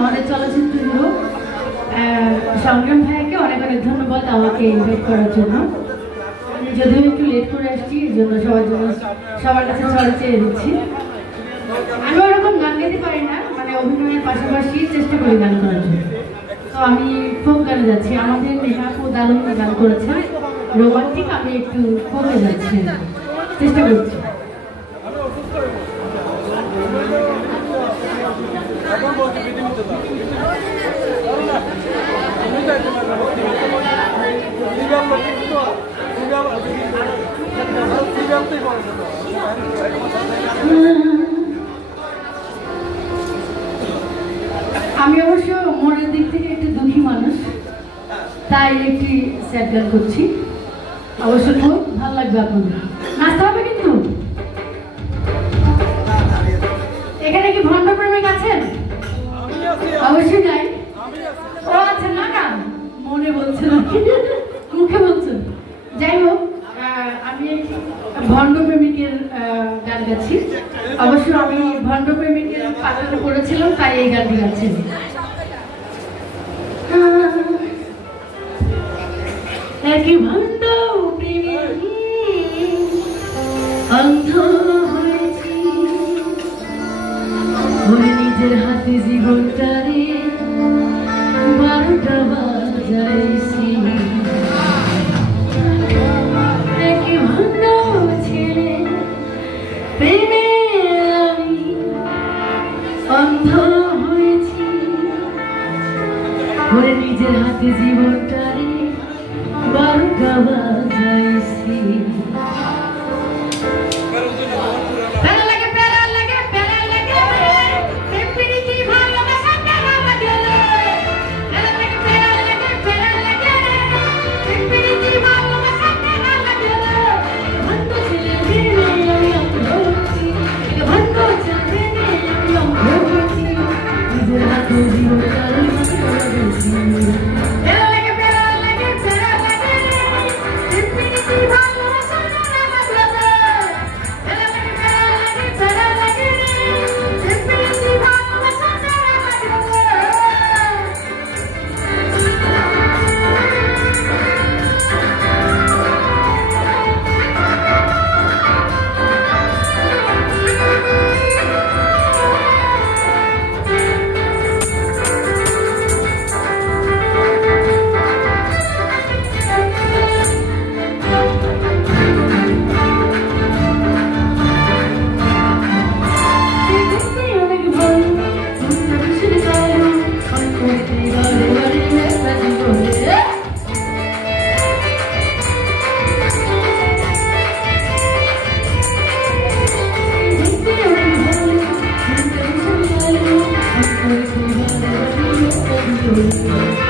আমাদের চলচ্চিত্র হিরো সংগ্রাম ভাইকে অনেক অনেক ধন্যবাদ আমাকে ইনভাইট করার জন্য। যদিও একটু লেট করে আসছি, এই জন্য সবার কাছে সরি চেয়ে দিচ্ছি। আমি ওরকম গান গাইতে পারি না, মানে অভিনয়ের পাশাপাশি চেষ্টা করি গান করার জন্য। তো আমি ফোক গানে যাচ্ছি। আমাদের নেহা আপু দারুণ গান করেছে, রোমান্টিক। আমি একটু ফোকে যাচ্ছি, চেষ্টা করছি। আমি অবশ্য মনের দিক থেকে একটু দুঃখী মানুষ, তাই একটি স্যাড গান করছি। অবশ্য খুব ভালো লাগবে আপনাদের। নাচতে হবে কিন্তু। এখানে কি ভণ্ড প্রেমিক আছেন? অবশ্যই নাই। ও আচ্ছা, না না মনে বলছে না, মুখে বলছেন। যাই হোক, আমি ভণ্ড প্রেমিকের গান গাচ্ছি। অবশ্য আমি ভণ্ড প্রেমিকের পাঠন করেছিলাম, তাই এই গানটি গাচ্ছি। একই ভণ্ড প্রেমিক অন্ধ হয়েছি, নিজের হাতে জীবনটারে 12টা বাজাইছি। একই ভণ্ড ছেড়ে প্রেমে আমি অন্ধ হয়েছি, নিজের হাতে জীবনটারে 12টা বাজাইছি। Thank you.